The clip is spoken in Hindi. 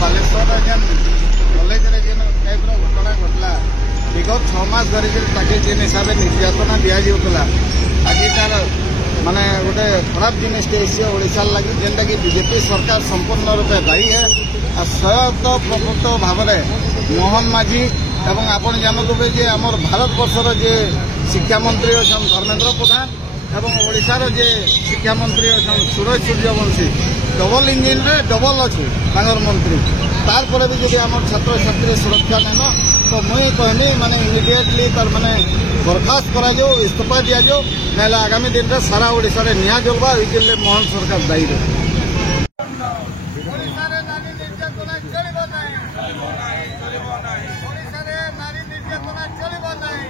बालेश्वर कलेज टाइप घटना घटला विगत 6 मास धरिक जिन हिसाब से निर्यातना दिजाला आज तार माने गोटे खराब जिनस ओडिशा लगी जेनटा कि बीजेपी सरकार संपूर्ण रूपे दायी है। स्वयं प्रकृत भाव में मोहन माझी एवं आपण जानते जे आम भारत वर्षर जे शिक्षा मंत्री अच्छा धर्मेन्द्र प्रधान एवं ओडिशार जे शिक्षा मंत्री अच्छा सूरज सूर्यवंशी डबल इंजिन रे डबल अच्छे मंत्री तार भी जब आम छात्र छात्री सुरक्षा नेन तो मुई कहमी माने इमिडिएटली तार माने बर्खास्त करा इस्तीफा दि जाओ ना आगामी दिन में सारा ओडिशा रे निया जलवा ये मोहन सरकार दायी रहे। नारी निर्यातना चलिब नहीं।